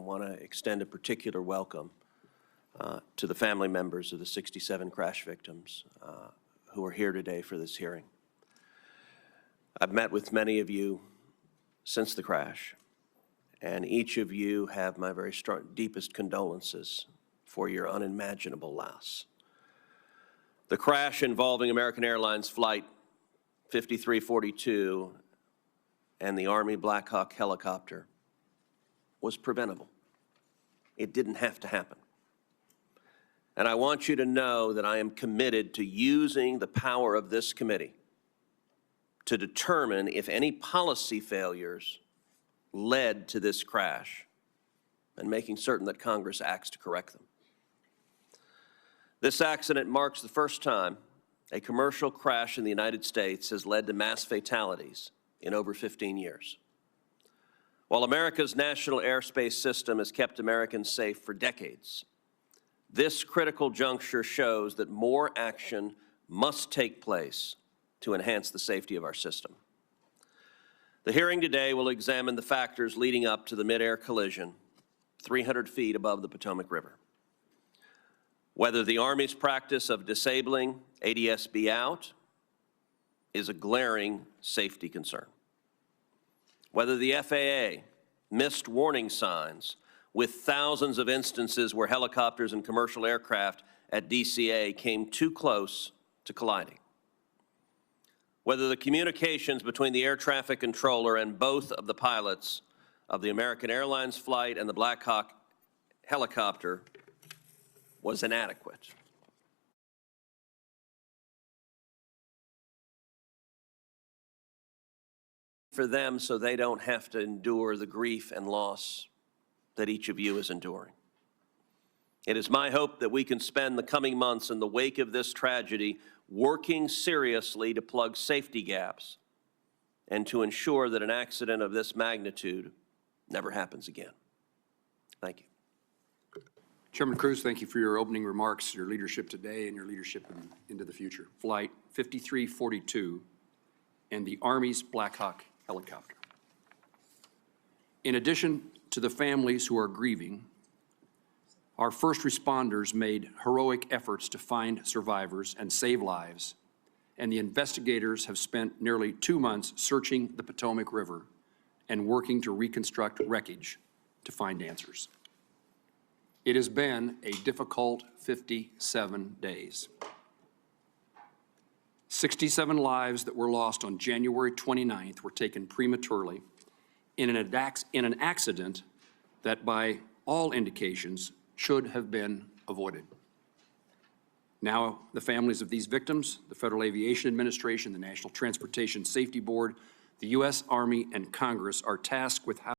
want to extend a particular welcome to the family members of the 67 crash victims who are here today for this hearing. I've met with many of you since the crash, and each of you have my very deepest condolences for your unimaginable loss. The crash involving American Airlines Flight 5342 and the Army Black Hawk helicopter was preventable. It didn't have to happen. And I want you to know that I am committed to using the power of this committee to determine if any policy failures led to this crash and making certain that Congress acts to correct them. This accident marks the first time a commercial crash in the United States has led to mass fatalities in over 15 years. While America's national airspace system has kept Americans safe for decades, this critical juncture shows that more action must take place to enhance the safety of our system. The hearing today will examine the factors leading up to the mid-air collision 300 feet above the Potomac River. Whether the Army's practice of disabling ADS-B out is a glaring safety concern. Whether the FAA missed warning signs with thousands of instances where helicopters and commercial aircraft at DCA came too close to colliding. Whether the communications between the air traffic controller and both of the pilots of the American Airlines flight and the Black Hawk helicopter was inadequate. For them so they don't have to endure the grief and loss that each of you is enduring. It is my hope that we can spend the coming months in the wake of this tragedy working seriously to plug safety gaps and to ensure that an accident of this magnitude never happens again. Thank you. Chairman Cruz, thank you for your opening remarks, your leadership today, and your leadership into the future. Flight 5342 and the Army's Black Hawk helicopter. In addition to the families who are grieving, our first responders made heroic efforts to find survivors and save lives, and the investigators have spent nearly 2 months searching the Potomac River and working to reconstruct wreckage to find answers. It has been a difficult 57 days. 67 lives that were lost on January 29th were taken prematurely in an accident that, by all indications, should have been avoided. Now, the families of these victims, the Federal Aviation Administration, the National Transportation Safety Board, the U.S. Army, and Congress are tasked with how